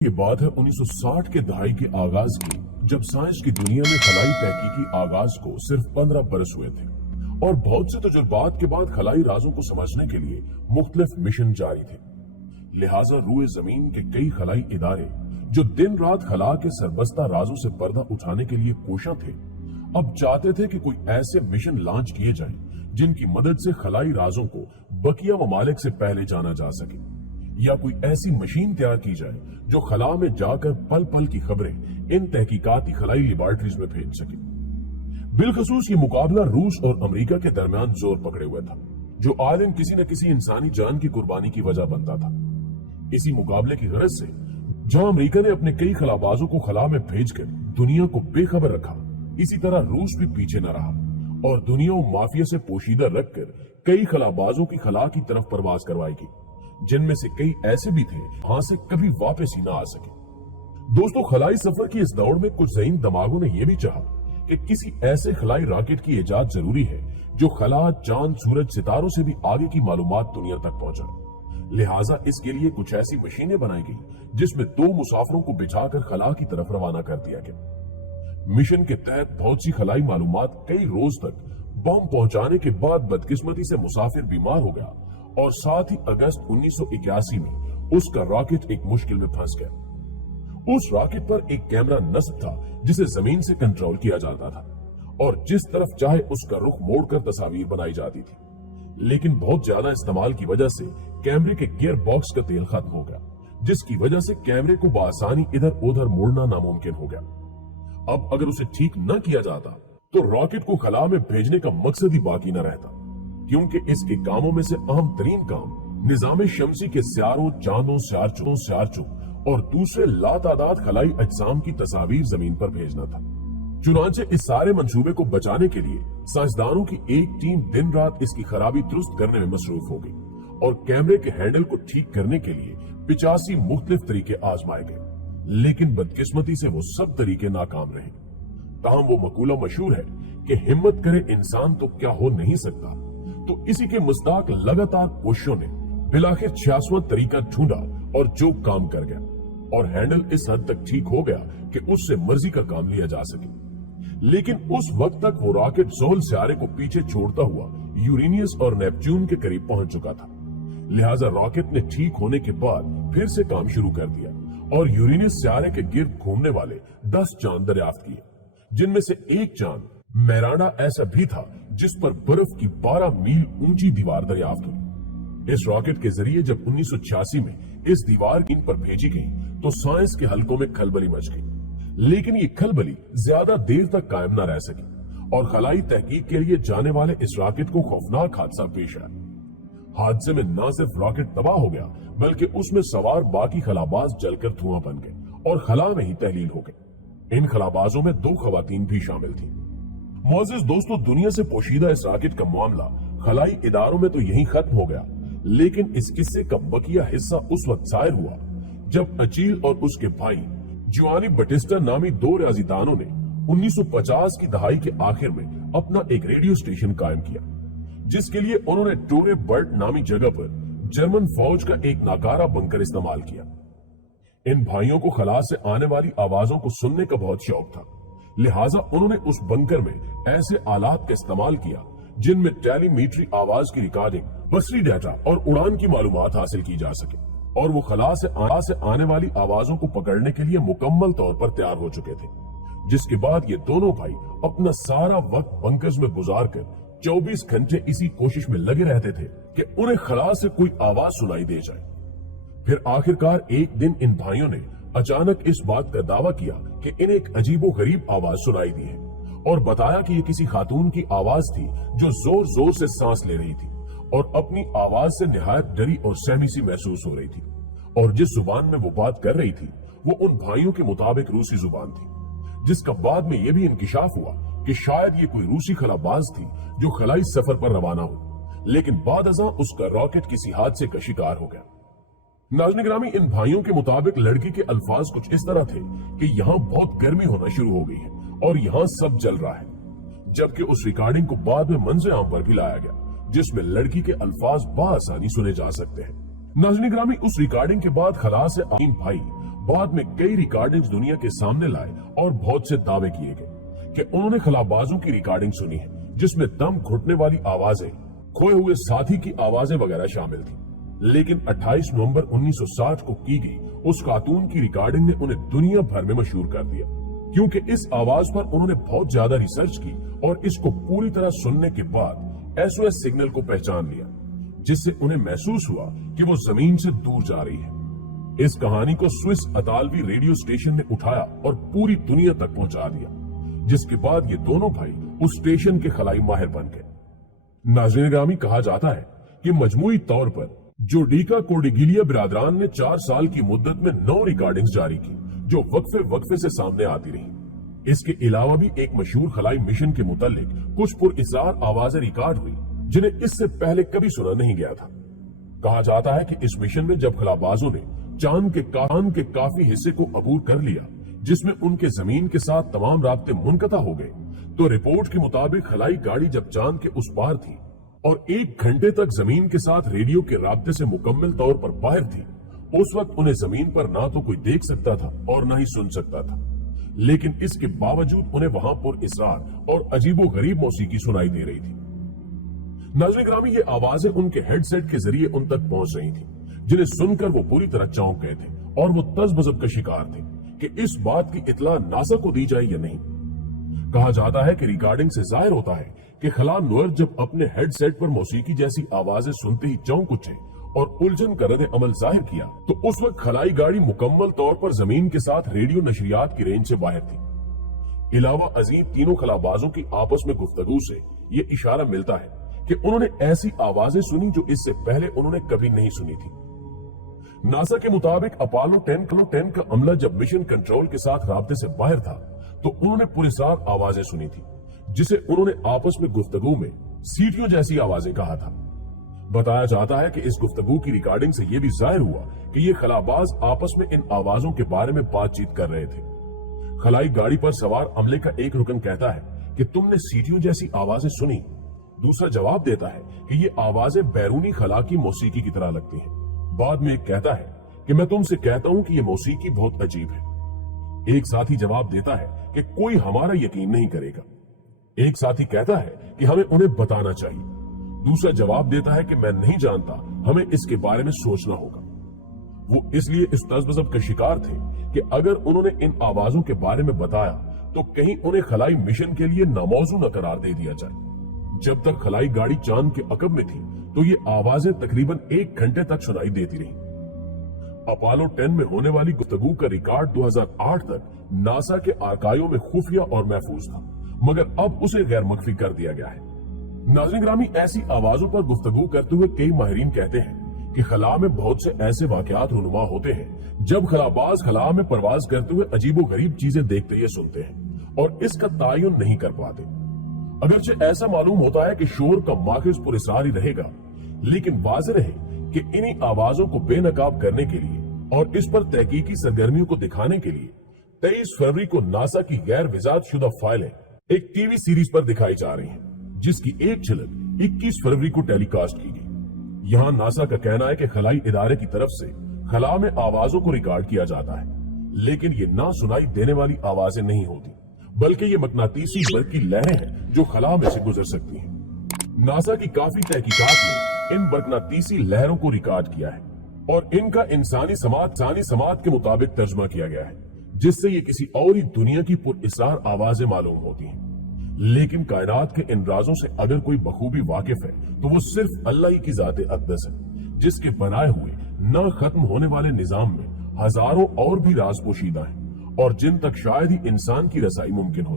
ये बात है 1960 के दहाई के आगाज की, जब साइंस की दुनिया में खलाई तहकीकी आगाज को सिर्फ 15 बरस हुए थे और बहुत से तजुर्बात के बाद खलाई राजों को समझने के लिए मुख्तलिफ मिशन जारी थे। लिहाजा रूए जमीन के कई खलाई इदारे जो दिन रात खला के सरबस्ता राजों से पर्दा उठाने के लिए कोशा थे, अब चाहते थे कि कोई ऐसे मिशन लॉन्च किए जाएं जिनकी मदद से खलाई राजों को बकिया ममालिक से पहले जाना जा सके, या कोई ऐसी मशीन तैयार की जाए जो खला में जाकर पल पल की खबरें इन तहकीकाती खलाई लेबॉर्ट्रीज में भेज सके। बिलखसूस ये मुकाबला रूस और अमेरिका के दरमियान जोर पकड़े हुए था, जो आए दिन किसी न किसी इंसानी जान की कुर्बानी की वजह बनता था। इसी मुकाबले की गरज से जहां अमेरिका ने अपने कई खलाबाजों को खला में भेजकर दुनिया को बेखबर रखा, इसी तरह रूस भी पीछे न रहा और दुनिया माफिया से पोशीदा रखकर कई खलाबाजों की खला की तरफ परवाज करवाएगी, जिनमें से कई ऐसे भी थे वहां से कभी वापस ही ना आ सके। दोस्तों, खलाई सफर की इस दौड़ में कुछ ज़हीन दिमागों ने यह भी चाहा कि किसी ऐसे खलाई रॉकेट की इजाद जरूरी है जो खला, चांद, सूरज, सितारों से भी आगे की मालूमात दुनिया तक पहुंचाए। लिहाजा इसके लिए कुछ ऐसी मशीनें बनाई गई जिसमें 2 मुसाफिरों को बिछाकर खला की तरफ रवाना कर दिया गया। मिशन के तहत बहुत सी खलाई मालूमात कई रोज तक बम पहुंचाने के बाद बदकिस्मती से मुसाफिर बीमार हो गया और साथ ही अगस्त 1981 में उसका रॉकेट एक मुश्किल में फंस गया। उस रॉकेट पर एक कैमरा नस्ब था जिसे जमीन से कंट्रोल किया जाता था और जिस तरफ चाहे उसका रुख मोड़कर तस्वीर बनाई जाती थी, लेकिन बहुत ज्यादा इस्तेमाल की वजह से कैमरे के गियर बॉक्स का तेल खत्म हो गया, जिसकी वजह से कैमरे को बआसानी इधर उधर मोड़ना नामुमकिन हो गया। अब अगर उसे ठीक न किया जाता तो रॉकेट को खला में भेजने का मकसद ही बाकी न रहता, क्योंकि इसके कामों में से अहम तरीन काम निजाम शमसी के सियारों, चांदों, सियारचों और दूसरे लातादाद खलाई अजसाम की तस्वीर जमीन पर भेजना था। चुनांचे इस सारे मंसूबे को बचाने के लिए साइंसदानों की एक टीम दिन रात इसकी खराबी दुरुस्त करने में मसरूफ हो गई और कैमरे के हैंडल को ठीक करने के लिए 85 मुख्तलिफ तरीके आजमाए गए, लेकिन बदकिस्मती से वो सब तरीके नाकाम रहे। ताहम वो मकूला मशहूर है कि हिम्मत करे इंसान तो क्या हो नहीं सकता। तो इसी के मुस्ताक लगातार कोशिशों ने बिलाखिर 66वां तरीका ढूंढा और जो काम कर गया, और हैंडल इस हद तक ठीक हो गया कि उससे मर्जी का काम लिया जा सके। लेकिन उस वक्त तक वो रॉकेट ज़ोहल सियारे को पीछे छोड़ता हुआ यूरेनियस और नेपच्यून के करीब पहुंच चुका था। लिहाजा रॉकेट ने ठीक होने के बाद फिर से काम शुरू कर दिया और यूरेनियस सियारे के गिर्द घूमने वाले 10 चांद दरियाफ्त किए, जिनमें से एक चांद मेराना ऐसा भी था जिस पर बर्फ की 12 मील ऊंची दीवार दरियाफ्त हुई। इस रॉकेट के जरिए जब 1986 में इस दीवार इन पर भेजी गई तो साइंस के हलकों में खलबली मच गई, लेकिन ये खलबली ज्यादा देर तक कायम न रह सकी और खलाई तहकीक के लिए जाने वाले इस रॉकेट को खौफनाक हादसा पेश आया। हादसे में न सिर्फ रॉकेट तबाह हो गया, बल्कि उसमें सवार बाकी खलाबाज जलकर धुआं बन गए और खला में ही तहलील हो गए। इन खलाबाजों में 2 खवातीन भी शामिल थी। मोअज़्ज़िज़ दोस्तों, दुनिया से पोशीदा इस रॉकेट का मामला खलाई इदारों में तो यहीं खत्म हो गया, लेकिन इस किस्से का बकिया हिस्सा उस वक्त जाहिर हुआ जब अचील और उसके भाई जुआनी बटिस्टा नामी 2 रियाजीदानों ने 1950 की दहाई के आखिर में अपना एक रेडियो स्टेशन कायम किया, जिसके लिए उन्होंने टोरे बर्ट नामी जगह पर जर्मन फौज का एक नाकारा बंकर इस्तेमाल किया। इन भाइयों को खला से आने वाली आवाजों को सुनने का बहुत शौक था, लिहाजा उन्होंने उस बंकर में ऐसे आलात का इस्तेमाल किया जिनमें टेलीमीट्री आवाज की रिकॉर्डिंग, बसरी डाटा और उड़ान की मालूमात हासिल की जा सके, और वो खला से आने वाली आवाजों को पकड़ने के लिए मुकम्मल तौर पर तैयार हो चुके थे। जिसके बाद ये दोनों भाई अपना सारा वक्त बंकर्स में गुजार कर 24 घंटे इसी कोशिश में लगे रहते थे कि उन्हें खला से कोई आवाज सुनाई दे जाए। फिर आखिरकार एक दिन इन भाइयों ने अचानक इस बात का दावा किया कि इन्हें एक अजीबो गरीब आवाज सुनाई दी है और बताया कि ये किसी खातून की आवाज थी जो जोर जोर से सांस ले रही थी और अपनी आवाज से निहायत डरी और सहमी सी महसूस हो रही थी, और जिस जुबान में वो बात कर रही थी वो उन भाइयों के मुताबिक रूसी जुबान थी, जिसका बाद में यह भी इंकिशाफ हुआ कि शायद ये कोई रूसी खलाबाज थी जो खलाई सफर पर रवाना हो, लेकिन बाद अज़ां उसका रॉकेट किसी हादसे का शिकार हो गया। नाज़रीन गिरामी, इन भाइयों के मुताबिक लड़की के अल्फाज कुछ इस तरह थे कि यहाँ बहुत गर्मी होना शुरू हो गई है और यहाँ सब जल रहा है, जबकि उस रिकॉर्डिंग को बाद में मंज़र आम पर भी लाया गया जिसमें लड़की के अल्फाज बआसानी सुने जा सकते हैं। नाज़रीन गिरामी, उस रिकॉर्डिंग के बाद खला से आइन भाई बाद में कई रिकॉर्डिंग्स दुनिया के सामने लाए और बहुत से दावे किए गए कि उन्होंने खलाबाजों की रिकॉर्डिंग सुनी है जिसमें दम घुटने वाली आवाजें, खोए हुए साथी की आवाजें वगैरह शामिल थी। लेकिन 28 नवंबर 1960 को की गई उस खातून की रिकॉर्डिंग ने उन्हें दुनिया भर में मशहूर कर दिया, क्योंकि इस आवाज पर उन्होंने बहुत ज्यादा रिसर्च की और इसको पूरी तरह सुनने के बाद SOS सिग्नल को पहचान लिया, जिससे उन्हें महसूस हुआ कि वो जमीन से दूर जा रही है। इस कहानी को स्विस अतालवी रेडियो स्टेशन ने उठाया और पूरी दुनिया तक पहुंचा दिया, जिसके बाद ये दोनों भाई उस स्टेशन के खलाई माहिर बन गए। नाज़रीन ग्रामी, कहा जाता है कि मजमूई तौर पर जोडीका कोर्डिगिलिया बिरादरान ने 4 साल की मुद्दत में 9 रिकॉर्डिंग्स जारी की, जो वक्फे से सामने आती रही। इसके अलावा भी एक मशहूर खलाई मिशन के मुतालिक कुछ पुरइसरार आवाजें रिकॉर्ड हुई जिन्हें इससे पहले कभी सुना नहीं गया था। कहा जाता है कि इस मिशन में जब खलाबाजों ने चांद के काफी हिस्से को अबूर कर लिया, जिसमें उनके जमीन के साथ तमाम राब्ते मुनक़ता हो गए, तो रिपोर्ट के मुताबिक खलाई गाड़ी जब चांद के उस पार थी और 1 घंटे तक जमीन के साथ रेडियो के राब्ते से मुकम्मल तौर पर बाहर थी, उस वक्त उन्हें जमीन पर ना तो कोई देख सकता था और ना ही सुन सकता था। लेकिन इसके बावजूद उन्हें वहां पुरइसरार और अजीबो गरीब मौसीकी सुनाई दे रही थी। नाज़रीन ग्रामी, ये आवाजें उनके हेडसेट के जरिए उन तक पहुंच रही थी, जिन्हें सुनकर वो पूरी तरह चौंक गए थे और वो तज़बज़ब का शिकार थे कि इस बात की इत्तला नासा को दी जाए या नहीं। कहा जाता है कि रिकॉर्डिंग से जाहिर होता है कि खला नूर जब अपने हेडसेट पर मौसीकी जैसी आवाजें सुनते ही चौंक उठे और उलझन का रद्द अमल जाहिर किया, तो उस वक्त खलाई गाड़ी मुकम्मल तौर पर जमीन के साथ रेडियो नशरियात की रेंज से बाहर थी। इलावा अजीब तीनों खलाबाजों की आपस में गुफ्तगू से ये इशारा मिलता है कि उन्होंने ऐसी आवाजें सुनी जो इससे पहले उन्होंने कभी नहीं सुनी थी। नासा के मुताबिक अपोलो 10 का अमला जब मिशन कंट्रोल के साथ राब्ते से बाहर था, तो उन्होंने पुरइसरार आवाजें सुनी थी, जिसे उन्होंने आपस में गुफ्तगू में सीटियों जैसी आवाजें कहा था। बताया जाता है कि इस गुफ्तगू की रिकॉर्डिंग से यह भी जाहिर हुआ कि ये खलाबाज आपस में इन आवाजों के बारे में बातचीत कर रहे थे। खलाई गाड़ी पर सवार अमले का एक रुकन कहता है कि तुमने सीटियों जैसी आवाजें सुनी। दूसरा जवाब देता है कि ये आवाजें बैरूनी खला की मौसीकी की तरह लगती हैं। बाद में एक कहता है कि मैं तुमसे कहता हूं कि ये मौसीकी बहुत अजीब है। एक साथी जवाब देता है कि कोई हमारा यकीन नहीं करेगा। एक साथी कहता है कि हमें उन्हें बताना चाहिए। दूसरा जवाब देता है कि मैं नहीं जानता, हमें इसके बारे में सोचना होगा। वो इसलिए इस तज़बज़ब के शिकार थे कि अगर उन्होंने इन आवाजों के बारे में बताया तो कहीं उन्हें खलाई मिशन के लिए नामौजू न करार दे दिया जाए। जब तक खलाई गाड़ी चांद के अकब में थी तो ये आवाजें तकरीबन 1 घंटे तक सुनाई देती रही। अपोलो 10 में होने वाली गुफ्तगू का रिकॉर्ड 2008 तक नासा के आर्काइव में खुफिया और महफूज था, मगर अब उसे गैर मख्फी कर दिया गया है। नाज़रीन ग्रामी, ऐसी आवाजों पर गुफ्तगू करते हुए कई माहिरीन कहते हैं कि खला में बहुत से ऐसे वाकयात रुनुमा होते हैं जब खलाबाज खला में परवाज करते हुए अजीबो गरीब चीजें देखते या सुनते हैं और इसका तायुन नहीं कर पाते। अगरचे ऐसा मालूम होता है कि शोर का माखिज पुरइसरार ही रहेगा, लेकिन वाज़ेह रहे कि इन्हीं आवाजों को बेनकाब करने के लिए और इस पर तहकीकी सरगर्मियों को दिखाने के लिए 23 फरवरी को नासा की गैर विजात शुदा फाइलें एक टीवी सीरीज पर दिखाई जा रही हैं, जिसकी एक झलक 21 फरवरी को टेलीकास्ट की गई। यहाँ नासा का कहना है कि खलाई इदारे की तरफ से खला में आवाजों को रिकॉर्ड किया जाता है, लेकिन ये ना सुनाई देने वाली आवाजें नहीं होती, बल्कि ये मकनातीसी बर्क की लहरें हैं जो खला में से गुजर सकती हैं। नासा की काफी तहकीकात ने इन मकनातीसी लहरों को रिकॉर्ड किया है और इनका इंसानी समात के मुताबिक तर्जमा किया गया है, जिससे ये किसी और ही दुनिया की पुरइसरार आवाजें मालूम होती हैं। लेकिन कायनात के इन राजों से अगर कोई बखूबी वाकिफ है तो वो सिर्फ अल्लाह ही की जाते अक़दस है, जिसके बनाए हुए न खत्म होने वाले निजाम में हजारों और भी राज पोशीदा हैं और जिन तक शायद ही इंसान की रसाई मुमकिन हो।